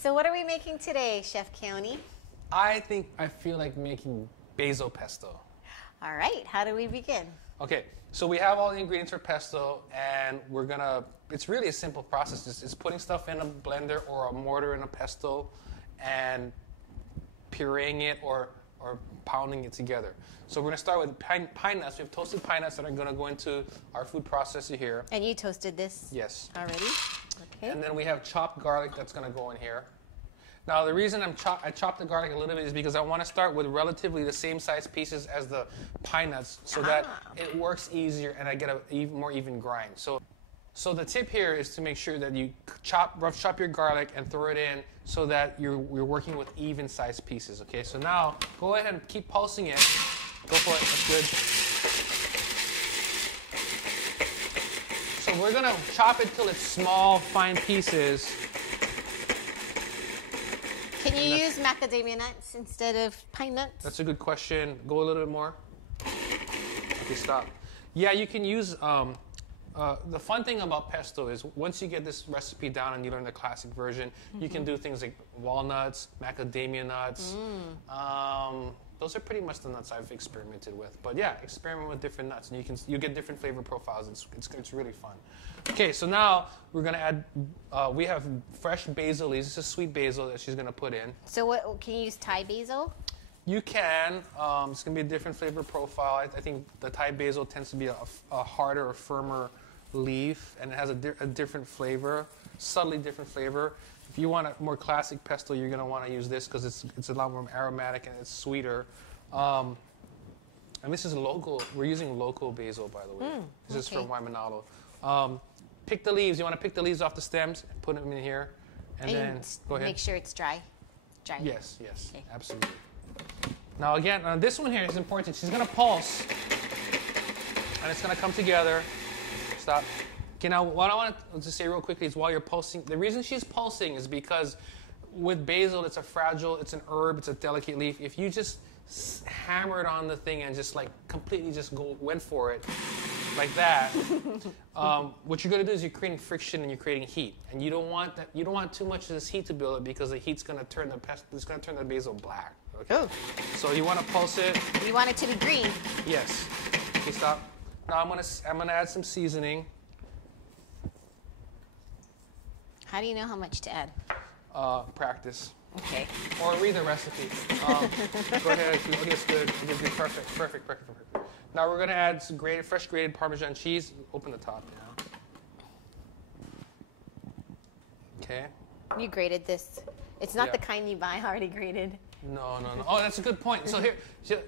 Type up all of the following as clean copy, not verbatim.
So what are we making today, Chef Keone? I feel like making basil pesto. All right, how do we begin? Okay, so we have all the ingredients for pesto, and it's really a simple process. It's putting stuff in a blender or a mortar in a pesto and pureeing it or pounding it together. So we're going to start with pine nuts. We have toasted pine nuts that are going to go into our food processor here. And you toasted this? Yes. Already? Okay. And then we have chopped garlic that's going to go in here. Now, the reason I chopped the garlic a little bit is because I want to start with relatively the same size pieces as the pine nuts so that it works easier and I get a more even grind. So the tip here is to make sure that you rough chop your garlic and throw it in so that you're working with even sized pieces, okay? So now, go ahead and keep pulsing it. Go for it, that's good. So we're gonna chop it till it's small, fine pieces. Can you use macadamia nuts instead of pine nuts? That's a good question. Go a little bit more. Okay, stop. Yeah, you can use, the fun thing about pesto is once you get this recipe down and you learn the classic version, you can do things like walnuts, macadamia nuts. Those are pretty much the nuts I've experimented with. But yeah, experiment with different nuts and you get different flavor profiles. It's really fun. Okay, so now we're gonna add, we have fresh basil leaves. This is sweet basil that she's gonna put in. So what, can you use Thai basil? You can. It's gonna be a different flavor profile. I think the Thai basil tends to be a harder or firmer leaf, and it has a different flavor, subtly different flavor. If you want a more classic pesto, you're going to want to use this because it's a lot more aromatic and it's sweeter. And this is local. We're using local basil, by the way. This is from Waimanalo. Pick the leaves. You want to pick the leaves off the stems, put them in here, and then go ahead. Make sure it's dry. Dry. Yes, okay. Absolutely. Now again, this one here is important. She's going to pulse, and it's going to come together. Stop. Okay, now what I want to say real quickly is while you're pulsing, the reason she's pulsing is because with basil, it's it's an herb, it's a delicate leaf. If you just hammer it on the thing and just like completely just went for it like that, what you're going to do is you're creating friction and you're creating heat, and you don't want that. You don't want too much of this heat to build up because the heat's going to turn the basil black. Okay. Oh. So you want to pulse it. You want it to be green. Yes. Okay, stop. Now I'm gonna add some seasoning. How do you know how much to add? Practice. Okay. Or read the recipe. Go ahead. Okay, it's good. Perfect. Now we're gonna add some fresh grated Parmesan cheese. Open the top now. Okay. You grated this. It's not the kind you buy already grated. No. Oh, that's a good point. So here,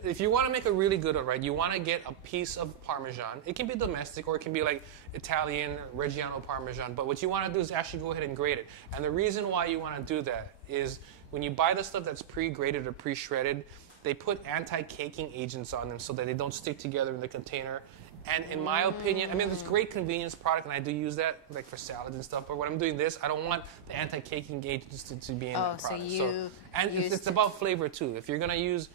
if you want to make a really good one, right, you want to get a piece of Parmesan. It can be domestic or it can be like Italian Reggiano Parmesan. But what you want to do is actually go ahead and grate it. And the reason why you want to do that is when you buy the stuff that's pre-grated or pre-shredded, they put anti-caking agents on them so that they don't stick together in the container. And in my opinion, I mean, it's a great convenience product, and I do use that like for salads and stuff. But when I'm doing this, I don't want the anti-caking agents to be in the product. It's about flavor too. If you're gonna use,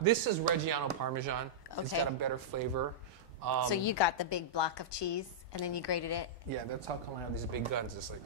this is Reggiano Parmesan. Okay. It's got a better flavor. So you got the big block of cheese, and then you grated it. Yeah, that's how come I have these big guns. It's like.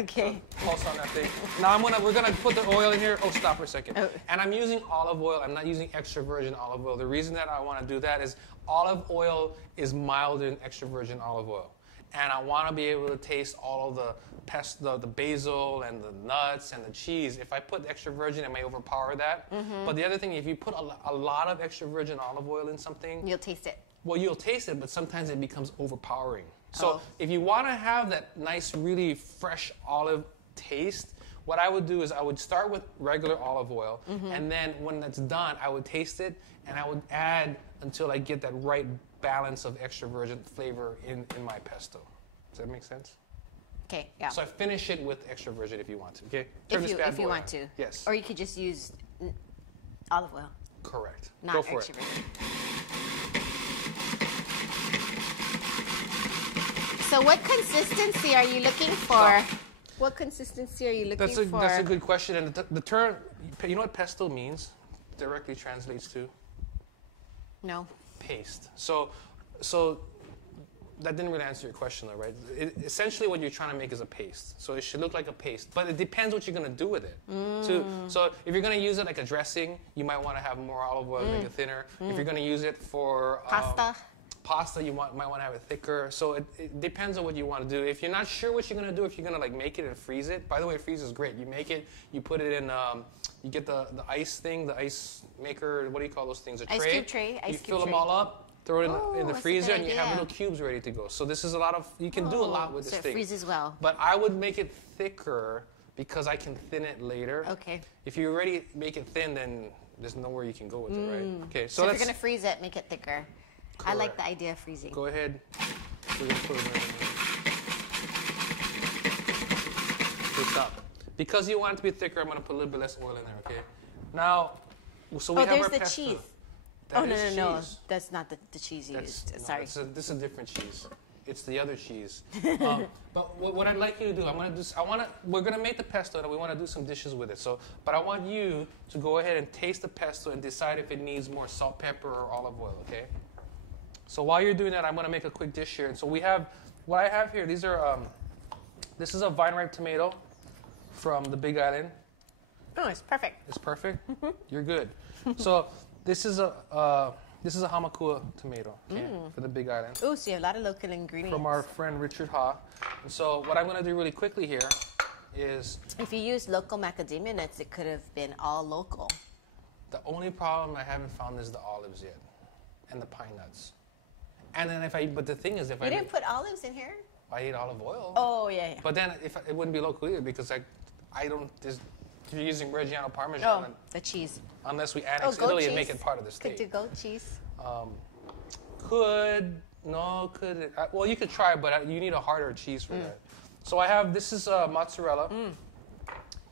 Okay. So, pulse on that thing. Now we're gonna put the oil in here. Oh, stop for a second. Oh. And I'm using olive oil. I'm not using extra virgin olive oil. The reason that I want to do that is olive oil is milder than extra virgin olive oil, and I want to be able to taste all of the basil and the nuts and the cheese. If I put extra virgin, it may overpower that. But the other thing, if you put a lot of extra virgin olive oil in something, you'll taste it. Well, you'll taste it, but sometimes it becomes overpowering. So if you want to have that nice, really fresh olive taste, what I would do is I would start with regular olive oil, and then when that's done, I would taste it, and I would add until I get that right balance of extra virgin flavor in my pesto. Does that make sense? Okay, yeah. So I finish it with extra virgin if you want to, okay? If you want to. Yes. Or you could just use olive oil. Correct. Not Go for extra it. virgin. So what consistency are you looking for? What consistency are you looking for? That's a good question. And the term, you know what pesto means? Directly translates to? No. Paste. So that didn't really answer your question though, right? Essentially what you're trying to make is a paste. So it should look like a paste, but it depends what you're going to do with it too. So if you're going to use it like a dressing, you might want to have more olive oil, make it thinner. If you're going to use it for pasta, you might want to have it thicker. So it depends on what you want to do. If you're not sure what you're going to do, if you're going to like make it and freeze it, by the way, freeze is great. You make it, you put it in, you get the ice thing, the ice maker, what do you call those things? A tray. Ice cube tray. You fill them all up, throw it in the freezer, and you have little cubes ready to go. So this is a lot of, you can do a lot with this thing. So it freezes well. But I would make it thicker because I can thin it later. Okay. If you already make it thin, then there's nowhere you can go with it, right? Okay. So if you're going to freeze it, make it thicker. Correct. I like the idea of freezing. Go ahead. We're going to put it right in there. This up. Because you want it to be thicker, I'm going to put a little bit less oil in there, okay? Now, so we have our pesto. There's the cheese. No. That's not the cheese you used. Sorry. This is a different cheese. It's the other cheese. But what I'd like you to do, we're going to make the pesto and we want to do some dishes with it. So, but I want you to go ahead and taste the pesto and decide if it needs more salt, pepper, or olive oil, okay? So while you're doing that, I'm going to make a quick dish here. And so we have, what I have here, these are, this is a vine-ripe tomato from the Big Island. Oh, it's perfect. It's perfect? You're good. So this is a Hamakua tomato, okay, for the Big Island. Oh, so you have a lot of local ingredients. From our friend Richard Ha. And so what I'm going to do really quickly here is... If you use local macadamia nuts, it could have been all local. The only problem I haven't found is the olives yet and the pine nuts. And then but the thing is, if you didn't put olives in here? I eat olive oil. Oh, yeah. But then it wouldn't be local either because I don't, you're using Reggiano Parmesan. Oh, the cheese. Unless we annex Italy and make it part of the state. Could do goat cheese? Well, you could try, but you need a harder cheese for that. So I have, this is mozzarella.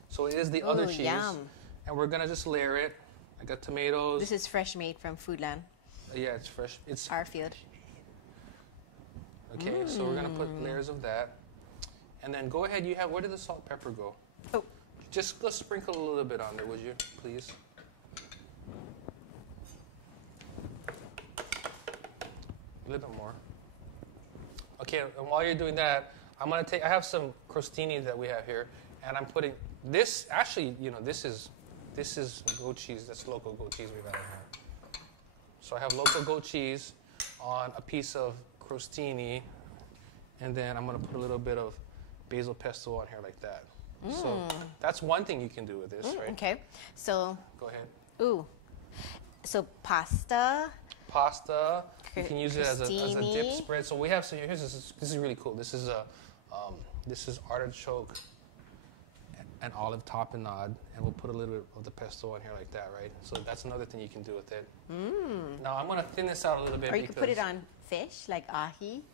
So it is the other cheese. Yum. And we're going to just layer it. I got tomatoes. This is fresh made from Foodland. Yeah, it's fresh. It's our field. Okay, so we're going to put layers of that. And then go ahead, where did the salt pepper go? Oh. Just let's sprinkle a little bit on there, would you, please? A little bit more. Okay, and while you're doing that, I have some crostini that we have here, and I'm putting this, actually, this is goat cheese, that's local goat cheese we've had in here. So I have local goat cheese on a piece of crostini, and then I'm going to put a little bit of basil pesto on here like that. So that's one thing you can do with this, right? Okay. So. Go ahead. Ooh. So pasta. You can use it as a dip spread. So we have. So here's this is really cool. This is artichoke and olive tapenade, and we'll put a little bit of the pesto on here like that, right? So that's another thing you can do with it. Now I'm going to thin this out a little bit. Or you could put it on fish like ahi.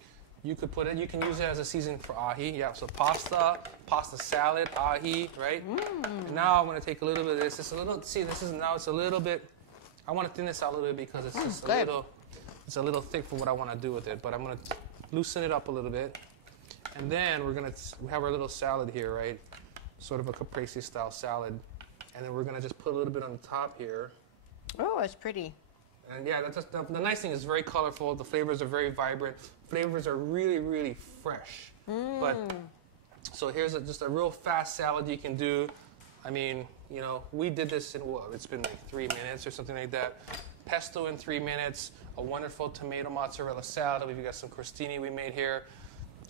You could put it. You can use it as a seasoning for ahi. Yeah. So pasta salad, ahi, right? And now I'm going to take a little bit of this. It's a little. See, it's a little bit. I want to thin this out a little bit because it's just a little. It's a little thick for what I want to do with it. But I'm going to loosen it up a little bit, and then we have our little salad here, right? Sort of a caprese style salad, and then we're going to just put a little bit on the top here. Oh, it's pretty. And yeah, the nice thing is very colorful. The flavors are very vibrant. Flavors are really, really fresh. But so here's just a real fast salad you can do. I mean, we did this in it's been like 3 minutes or something like that. Pesto in 3 minutes. A wonderful tomato mozzarella salad. We've got some crostini we made here.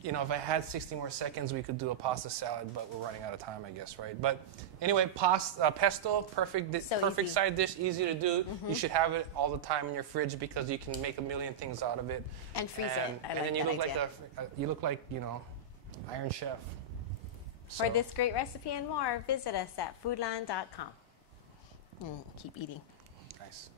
If I had 60 more seconds, we could do a pasta salad, but we're running out of time, I guess, right? But anyway, pesto, perfect side dish, easy to do. You should have it all the time in your fridge because you can make a million things out of it. And freeze it. And then you look like Iron Chef. So. For this great recipe and more, visit us at foodland.com. Keep eating. Nice.